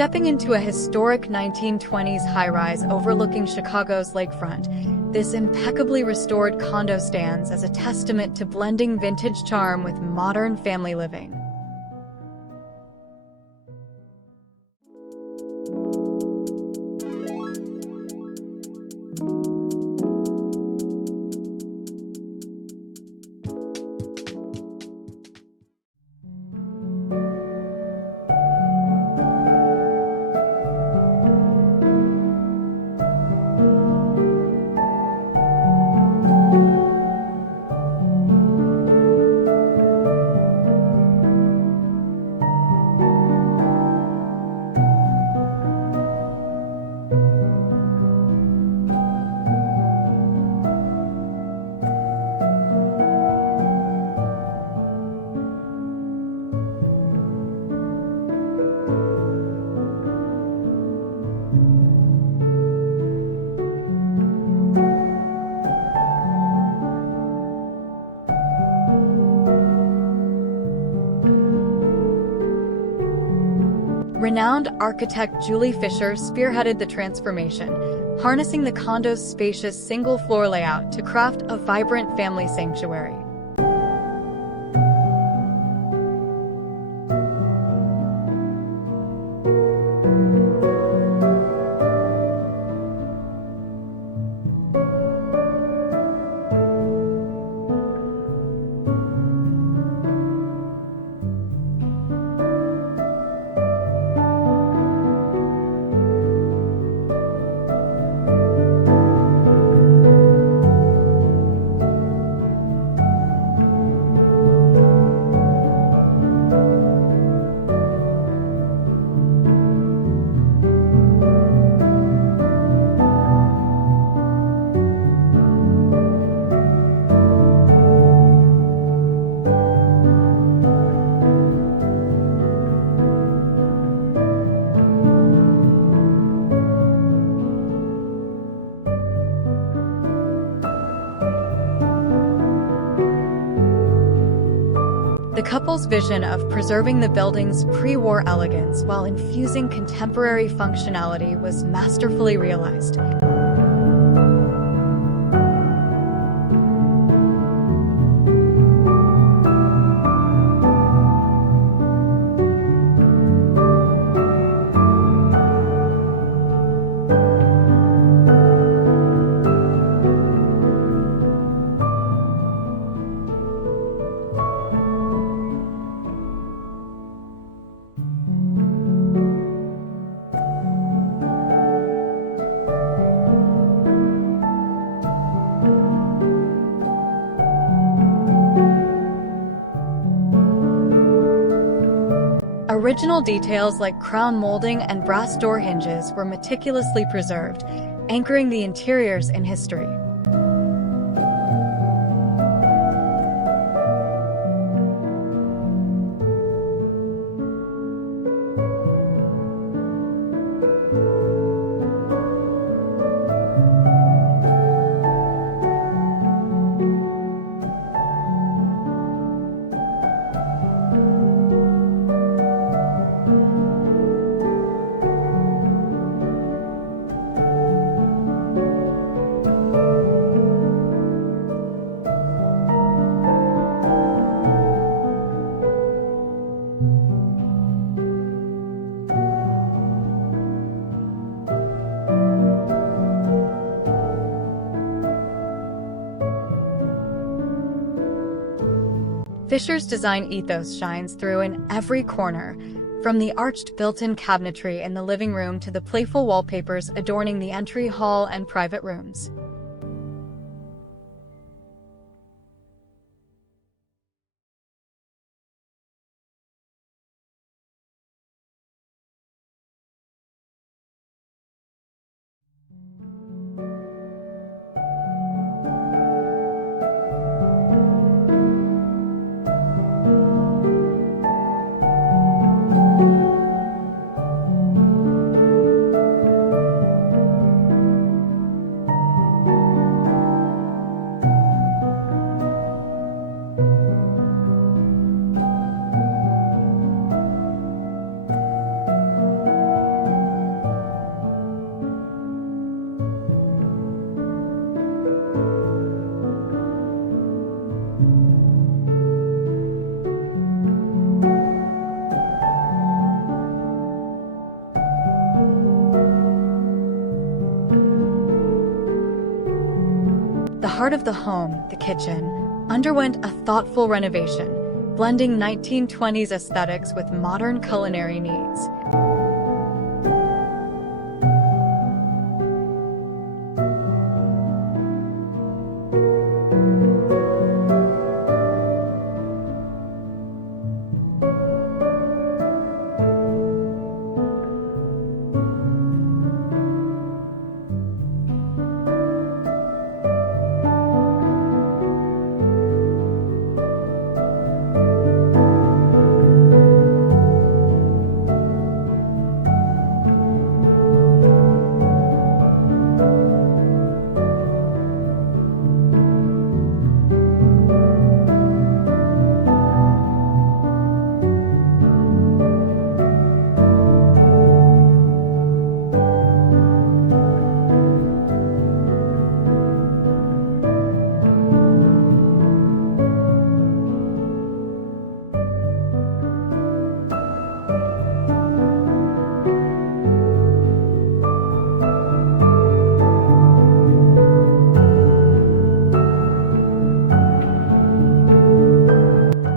Stepping into a historic 1920s high-rise overlooking Chicago's lakefront, this impeccably restored condo stands as a testament to blending vintage charm with modern family living. Renowned architect Julie Fisher spearheaded the transformation, harnessing the condo's spacious single-floor layout to craft a vibrant family sanctuary. The couple's vision of preserving the building's pre-war elegance while infusing contemporary functionality was masterfully realized. Original details like crown molding and brass door hinges were meticulously preserved, anchoring the interiors in history. Fisher's design ethos shines through in every corner, from the arched built-in cabinetry in the living room to the playful wallpapers adorning the entry hall and private rooms. heart of the home, the kitchen, underwent a thoughtful renovation, blending 1920s aesthetics with modern culinary needs.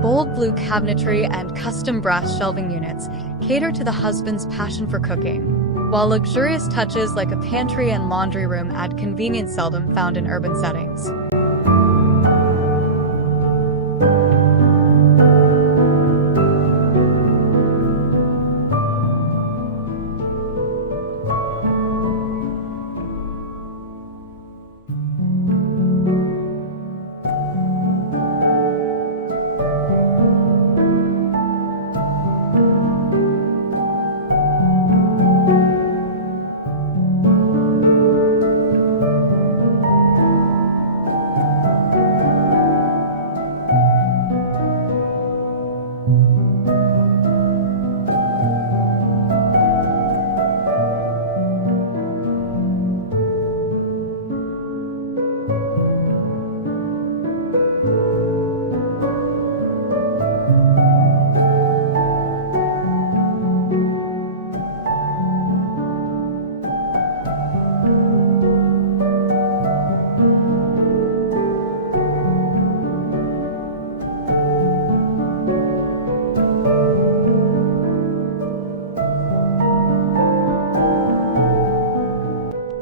Bold blue cabinetry and custom brass shelving units cater to the husband's passion for cooking, while luxurious touches like a pantry and laundry room add convenience seldom found in urban settings.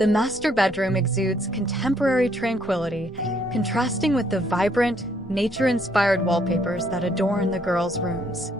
The master bedroom exudes contemporary tranquility, contrasting with the vibrant, nature-inspired wallpapers that adorn the girls' rooms.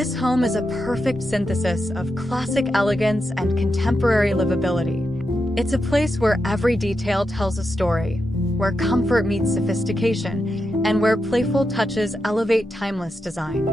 This home is a perfect synthesis of classic elegance and contemporary livability. It's a place where every detail tells a story, where comfort meets sophistication, and where playful touches elevate timeless design.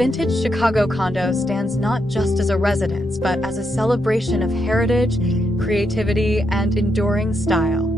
vintage Chicago condo stands not just as a residence, but as a celebration of heritage, creativity, and enduring style.